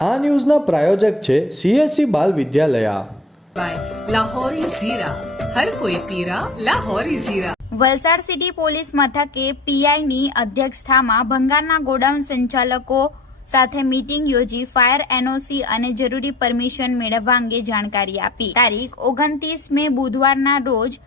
આ ન્યૂઝના પ્રાયોજક છે CSC બાલ વિદ્યાલયા. લાહોરી ઝીરા, હર કોઈ પીરા લાહોરી ઝીરા. વલસાડ સિટી પોલીસ મથકે પીઆઈની અધ્યક્ષતામાં ભંગારના ગોડાઉન સંચાલકો સાથે મીટિંગ યોજી ફાયર એનઓસી અને જરૂરી પરમિશન મેળવવા અંગે જાણકારી આપી. તારીખ 29 મે બુધવારના રોજ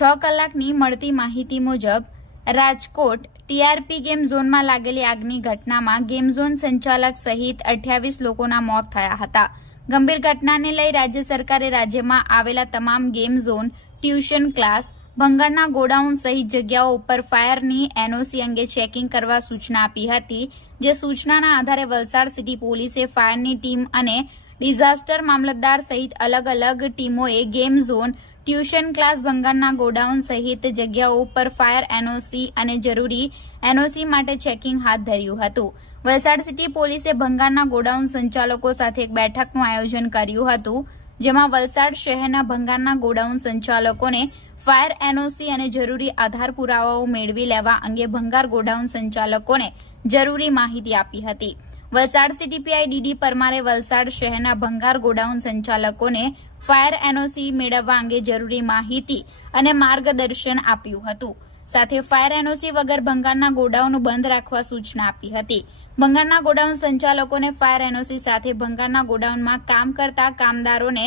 6 કલાકની મળતી માહિતી મુજબ રાજકોટ ટીઆરપી ગેમ ઝોનમાં લાગેલી આગની ઘટનામાં ગેમ ઝોન સંચાલક સહિત 28 લોકોના મોત થયા હતા. ગંભીર ઘટનાને લઈ રાજ્ય સરકારે રાજ્યમાં આવેલા તમામ ગેમ ઝોન, ટ્યુશન ક્લાસ, ભંગારના ગોડાઉન સહિત જગ્યાઓ ઉપર ફાયરની એનઓસી અંગે ચેકિંગ કરવા સૂચના આપી હતી. જે સૂચનાના આધારે વલસાડ સિટી પોલીસે ફાયરની ટીમ અને ડિઝાસ્ટર મામલતદાર સહિત અલગ અલગ ટીમોએ ગેમ ઝોન, ટ્યુશન ક્લાસ, ભંગારના ગોડાઉન સહિત જગ્યાઓ ઉપર ફાયર એનઓસી અને જરૂરી એનઓસી માટે ચેકિંગ હાથ ધર્યું હતું. વલસાડ સિટી પોલીસે ભંગારના ગોડાઉન સંચાલકો સાથે એક બેઠકનું આયોજન કર્યું હતું, જેમાં વલસાડ શહેરના ભંગારના ગોડાઉન સંચાલકોને ફાયર એનઓસી અને જરૂરી આધાર પુરાવાઓ મેળવી લેવા અંગે ભંગાર ગોડાઉન સંચાલકોને જરૂરી માહિતી આપી હતી. વલસાડ સિટી પીઆઈ ડીડી પરમારે વલસાડ શહેરના ભંગાર ગોડાઉન સંચાલકોને ફાયર એનઓસી મેળવવા અંગે જરૂરી માહિતી અને માર્ગદર્શન આપ્યું હતું. સાથે ફાયર એનઓસી વગર ભંગારના ગોડાઉન બંધ રાખવા સૂચના આપી હતી. ભંગારના ગોડાઉન સંચાલકોને ફાયર એનઓસી સાથે ભંગારના ગોડાઉનમાં કામ કરતા કામદારોને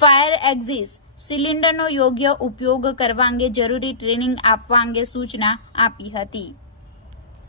ફાયર એક્ઝિટ સિલિન્ડરનો યોગ્ય ઉપયોગ કરવા અંગે જરૂરી ટ્રેનિંગ આપવા અંગે સૂચના આપી હતી.